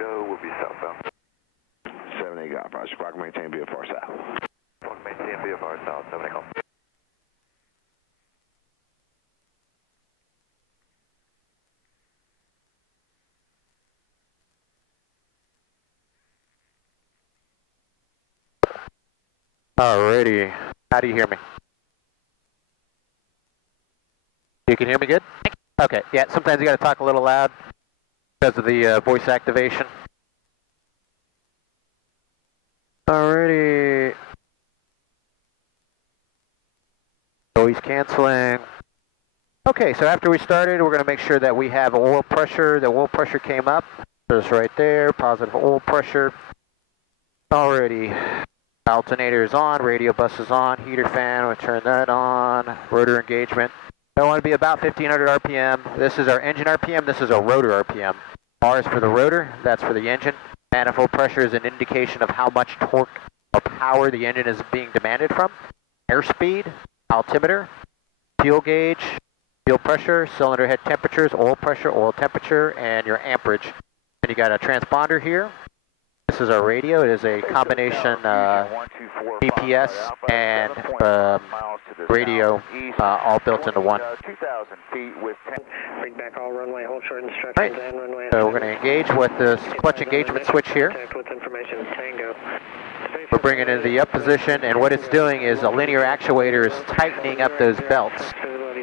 Go, we'll be southbound. 7-8 golf, Roger. Squawk maintain VFR south. Squawk maintain VFR south, 7-8 golf. Alrighty, how do you hear me? You can hear me good? Okay, yeah, sometimes you gotta talk a little loud because of the voice activation. Alrighty. Noise canceling. Okay, so after we started, we're gonna make sure that we have oil pressure. The oil pressure came up. There's right there, positive oil pressure. Alrighty. Alternator is on, radio bus is on, heater fan, we'll turn that on, rotor engagement. I want to be about 1500 RPM. This is our engine RPM, this is our rotor RPM. R is for the rotor, that's for the engine. Manifold pressure is an indication of how much torque or power the engine is being demanded from. Airspeed, altimeter, fuel gauge, fuel pressure, cylinder head temperatures, oil pressure, oil temperature, and your amperage. And you got a transponder here. This is our radio. It is a combination GPS and radio all built into one. 2,000 feet with 10. Bring back all runway, hold short instructions Right. and runway. So we're going to engage with this clutch engagement switch here. With information, Tango. We're bringing it into the up position, and what it's doing is a linear actuator is tightening up those belts,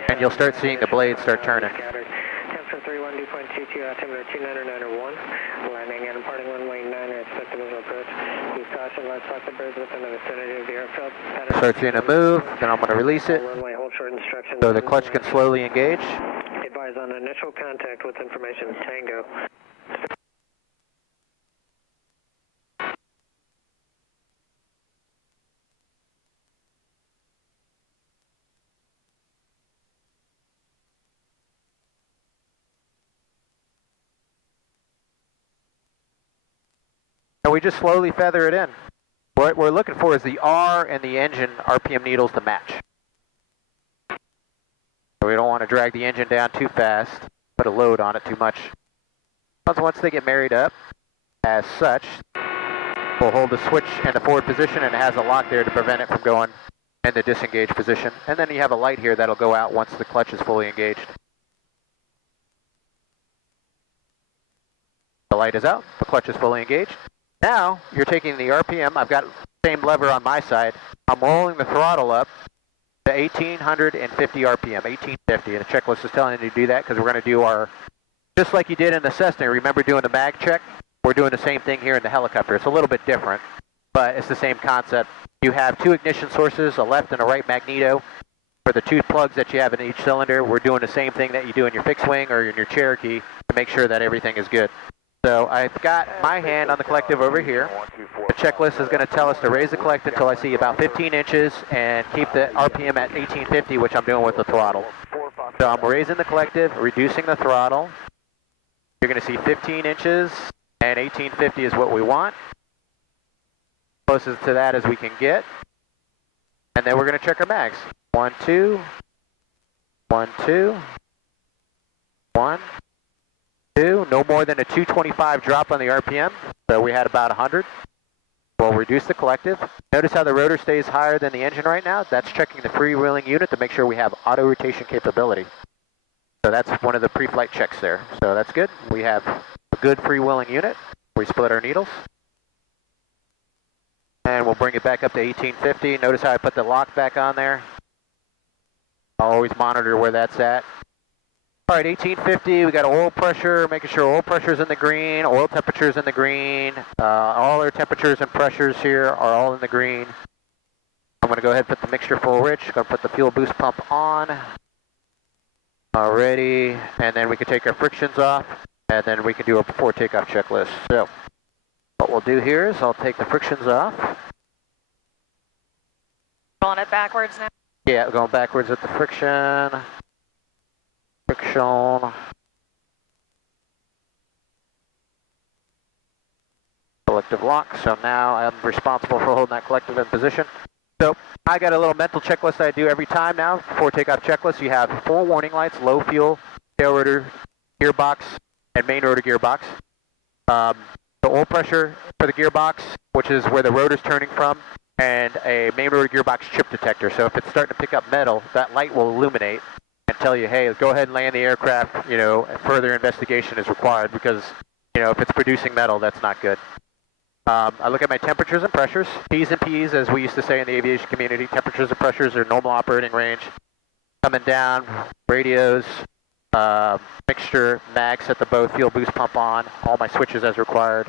and you'll start seeing the blades start turning. Temperature 31, dew point 22, altimeter 29901. Landing and departing runway 9, expected visual approach. Use caution, let's spot the birds within the vicinity of the airfield. Start seeing it move, then I'm going to release it, Runway, hold short instructions. so the clutch can slowly engage. Advise on initial contact with information, Tango. And we just slowly feather it in. What we're looking for is the R and the engine RPM needles to match. So we don't want to drag the engine down too fast, put a load on it too much. Once they get married up, as such, we'll hold the switch in the forward position, and it has a lock there to prevent it from going in the disengaged position. And then you have a light here that'll go out once the clutch is fully engaged. The light is out, the clutch is fully engaged. Now, you're taking the RPM, I've got the same lever on my side, I'm rolling the throttle up to 1850 RPM, 1850, and the checklist is telling you to do that because we're going to do our, just like you did in the Cessna, remember doing the mag check? We're doing the same thing here in the helicopter. It's a little bit different, but it's the same concept. You have two ignition sources, a left and a right magneto. For the two plugs that you have in each cylinder, we're doing the same thing that you do in your fixed wing or in your Cherokee to make sure that everything is good. So I've got my hand on the collective over here. The checklist is going to tell us to raise the collective until I see about 15 inches and keep the RPM at 1850, which I'm doing with the throttle. So I'm raising the collective, reducing the throttle. You're going to see 15 inches and 1850 is what we want. Closest to that as we can get. And then we're going to check our mags. 1, 2, 1, 2, 1. No more than a 225 drop on the RPM, so we had about 100. We'll reduce the collective. Notice how the rotor stays higher than the engine right now? That's checking the freewheeling unit to make sure we have auto rotation capability. So that's one of the pre-flight checks there. So that's good. We have a good freewheeling unit. We split our needles. And we'll bring it back up to 1850. Notice how I put the lock back on there. I'll always monitor where that's at. All right, 1850, we got oil pressure, making sure oil pressure is in the green, oil temperature is in the green. All our temperatures and pressures here are all in the green. I'm going to go ahead and put the mixture full rich, going to put the fuel boost pump on. Alrighty, and then we can take our frictions off, and then we can do a before takeoff checklist. So, what we'll do here is I'll take the frictions off. Rolling it backwards now? Yeah, going backwards with the friction. Friction. Collective lock, so now I'm responsible for holding that collective in position. So I got a little mental checklist I do every time now. Before takeoff checklist, you have 4 warning lights: low fuel, tail rotor, gearbox, and main rotor gearbox. the oil pressure for the gearbox, which is where the rotor's turning from, and a main rotor gearbox chip detector. So if it's starting to pick up metal, that light will illuminate and tell you, hey, go ahead and land the aircraft, you know, further investigation is required because, you know, if it's producing metal, that's not good. I look at my temperatures and pressures, P's and P's, as we used to say in the aviation community. Temperatures and pressures are normal operating range. Coming down, radios, mixture, mag, set the both, fuel boost pump on, all my switches as required,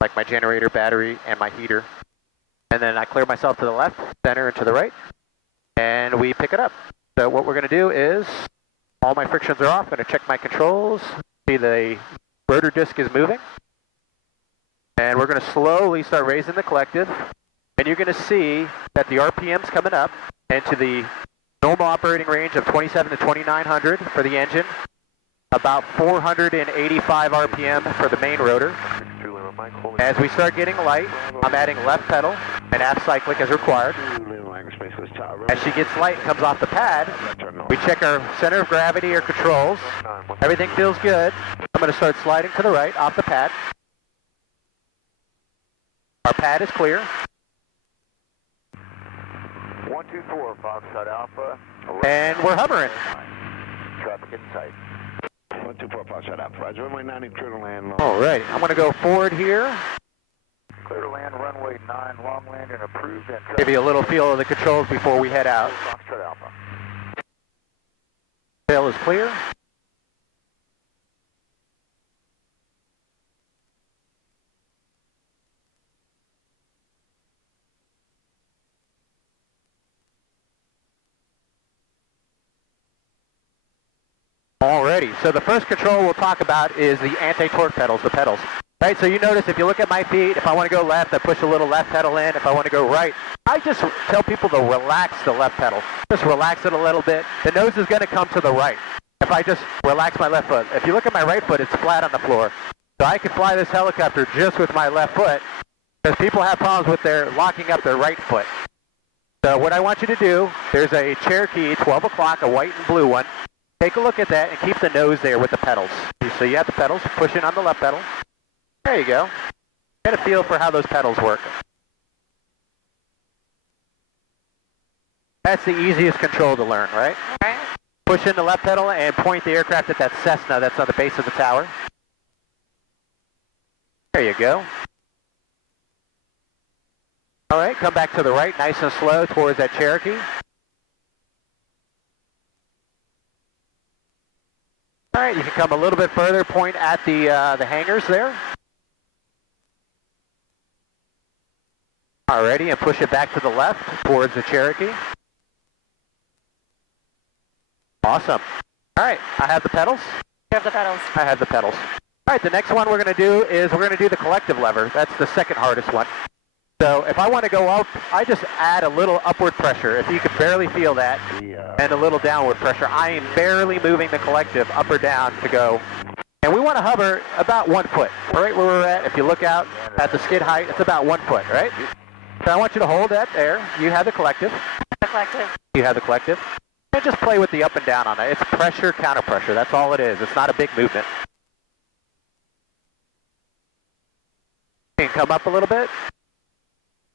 like my generator, battery, and my heater. And then I clear myself to the left, center, and to the right, and we pick it up. So what we're going to do is, all my frictions are off. I'm going to check my controls, see the rotor disc is moving. And we're going to slowly start raising the collective. And you're going to see that the RPM's coming up into the normal operating range of 27 to 2900 for the engine. About 485 RPM for the main rotor. As we start getting light, I'm adding left pedal and aft cyclic as required. As she gets light and comes off the pad, we check our center of gravity or controls. Everything feels good. I'm going to start sliding to the right off the pad. Our pad is clear. 124, Foxtrot Alpha. And we're hovering. Traffic in sight. 124, Foxtrot Alpha. Roger, runway 90, clear to land. All right, I'm going to go forward here. Clear to land, runway 9, long land and approved. And Give you a little feel of the controls before we head out. Foxtrot Alpha. Sail is clear. Alrighty, so the first control we'll talk about is the anti-torque pedals, the pedals. Right, so you notice if you look at my feet, if I want to go left, I push a little left pedal in. If I want to go right, I just tell people to relax the left pedal. Just relax it a little bit. The nose is going to come to the right. If I just relax my left foot. If you look at my right foot, it's flat on the floor. So I can fly this helicopter just with my left foot because people have problems with their locking up their right foot. So what I want you to do, there's a Cherokee 12 o'clock, a white and blue one. Take a look at that and keep the nose there with the pedals. So you have the pedals, pushing on the left pedal. There you go. Get a feel for how those pedals work. That's the easiest control to learn, right? Okay. Push in the left pedal and point the aircraft at that Cessna that's on the base of the tower. There you go. All right, come back to the right, nice and slow towards that Cherokee. All right, you can come a little bit further, point at the hangars there. Alrighty, and push it back to the left towards the Cherokee. Awesome. All right, I have the pedals. You have the pedals. I have the pedals. All right, the next one we're going to do is we're going to do the collective lever. That's the second hardest one. So if I want to go up, I just add a little upward pressure. If you can barely feel that, and a little downward pressure. I am barely moving the collective up or down to go. And we want to hover about 1 foot. Right where we're at, if you look out at the skid height, it's about 1 foot, right? So I want you to hold that there. You have the collective. The collective. You have the collective. And just play with the up and down on it. It's pressure, counter pressure. That's all it is. It's not a big movement. You can come up a little bit.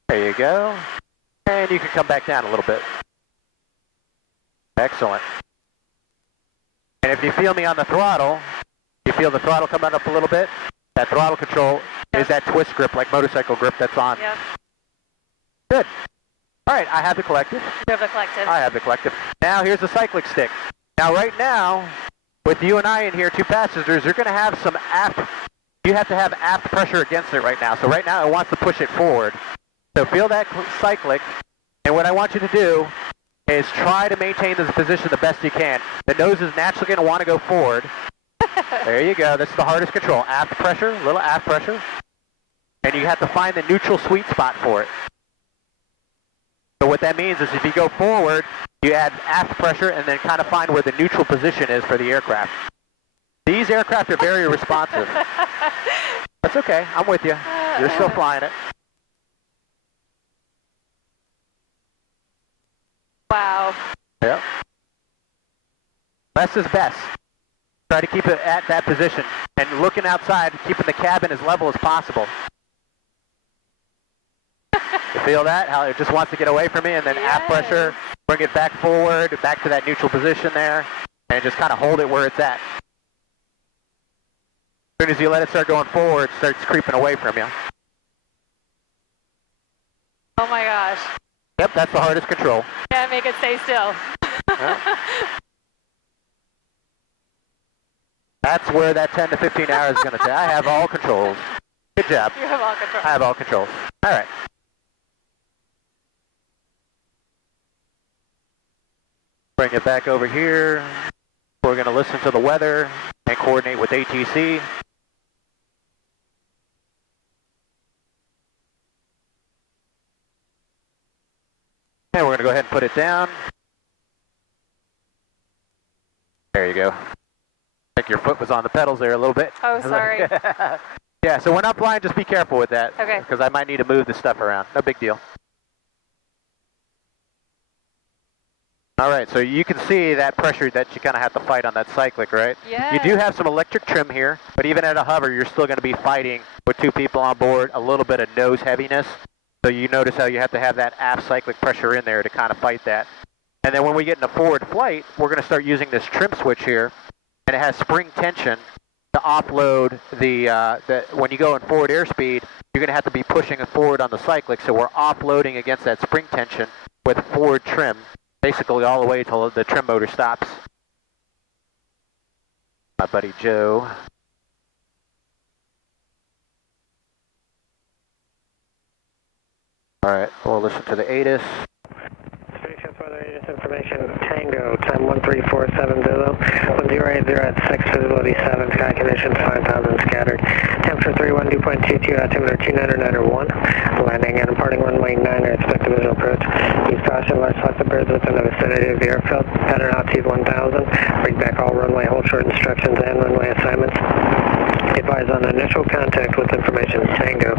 There you go. And you can come back down a little bit. Excellent. And if you feel me on the throttle, you feel the throttle coming up a little bit, that throttle control is that twist grip, like motorcycle grip that's on. Yep. Good. All right, I have the collective. You have the collective. I have the collective. Now here's the cyclic stick. Now right now, with you and I in here, 2 passengers, you're going to have some aft, you have to have aft pressure against it right now. So right now it wants to push it forward. So feel that cyclic, and what I want you to do is try to maintain this position the best you can. The nose is naturally going to want to go forward. There you go. This is the hardest control. Aft pressure, a little aft pressure. And you have to find the neutral sweet spot for it. So what that means is if you go forward, you add aft pressure and then kind of find where the neutral position is for the aircraft. These aircraft are very responsive. That's okay. I'm with you. You're still flying it. Wow. Yep. Less is best. Try to keep it at that position and looking outside, keeping the cabin as level as possible. You feel that? How it just wants to get away from me, and then Yes. aft pressure, bring it back forward, back to that neutral position there, and just kind of hold it where it's at. As soon as you let it start going forward, it starts creeping away from you. Oh my gosh. Yep, that's the hardest control. Can't make it stay still. Yeah. That's where that 10 to 15 hours is going to take. I have all controls. Good job. You have all control. I have all controls. All right. Bring it back over here. We're going to listen to the weather and coordinate with ATC. And we're going to go ahead and put it down. There you go. I think your foot was on the pedals there a little bit. Oh, sorry. Yeah, so when I'm flying, just be careful with that. Okay. Because I might need to move the stuff around. No big deal. All right, so you can see that pressure that you kind of have to fight on that cyclic, right? Yeah. You do have some electric trim here, but even at a hover, you're still going to be fighting with two people on board, a little bit of nose heaviness. So you notice how you have to have that aft cyclic pressure in there to kind of fight that. And then when we get into forward flight, we're going to start using this trim switch here, and it has spring tension to offload the when you go in forward airspeed, you're going to have to be pushing it forward on the cyclic, so we're offloading against that spring tension with forward trim, basically all the way till the trim motor stops. My buddy Joe. All right, we'll listen to the ATIS. Station weather ATIS information, Tango, time 13470, 1080 at 6, visibility 7, sky conditions 5000 scattered, temperature 31, dew point 22, altimeter 29901, landing and departing runway 9, expect a visual approach. Use caution, large flocks of birds within the vicinity of the airfield, pattern altitude 1000, bring back all runway hold short instructions and runway assignments. Advise on initial contact with information, Tango.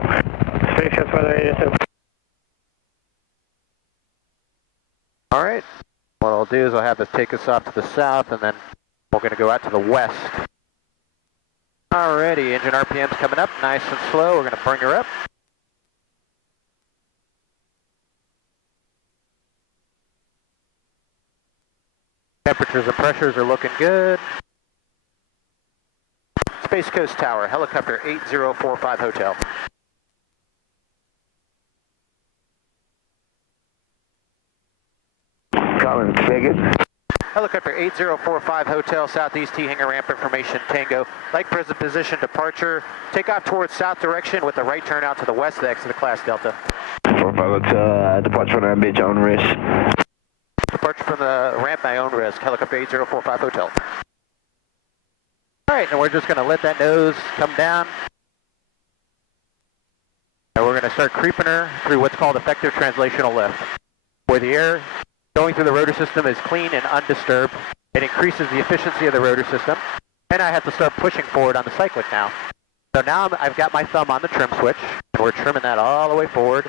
Station weather ATIS information. All right, what I'll do is I'll have this take us off to the south, and then we're going to go out to the west. Alrighty, engine RPM's coming up, nice and slow. We're going to bring her up. Temperatures and pressures are looking good. Space Coast Tower, helicopter 8045 Hotel. Colin, say again. Helicopter 8045 Hotel, Southeast T hangar ramp information, Tango. Like present position, departure. Take off towards south direction with the right turn out to the west, the exit of class Delta. 45 Hotel, departure from the beach on risk. Departure from the ramp, my own risk, helicopter 8045 Hotel. All right, and we're just going to let that nose come down. And we're going to start creeping her through what's called effective translational lift, where the air going through the rotor system is clean and undisturbed. It increases the efficiency of the rotor system. And I have to start pushing forward on the cyclic now. So now I've got my thumb on the trim switch, and we're trimming that all the way forward.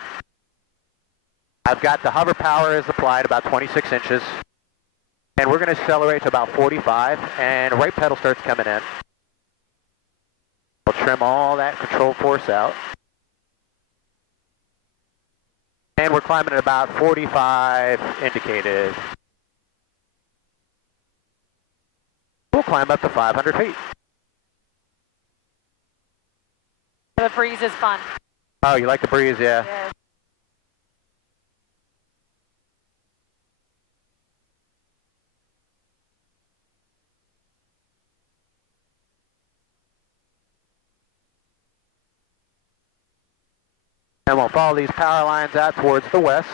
I've got the hover power is applied about 26 inches. And we're going to accelerate to about 45, and right pedal starts coming in. We'll trim all that control force out. And we're climbing at about 45 indicated. We'll climb up to 500 feet. The breeze is fun. Oh, you like the breeze, yeah. Yes. And we'll follow these power lines out towards the west.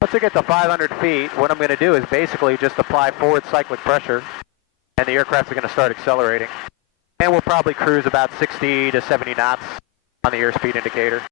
Once we get to 500 feet, what I'm going to do is basically just apply forward cyclic pressure, and the aircraft are going to start accelerating. And we'll probably cruise about 60 to 70 knots on the airspeed indicator.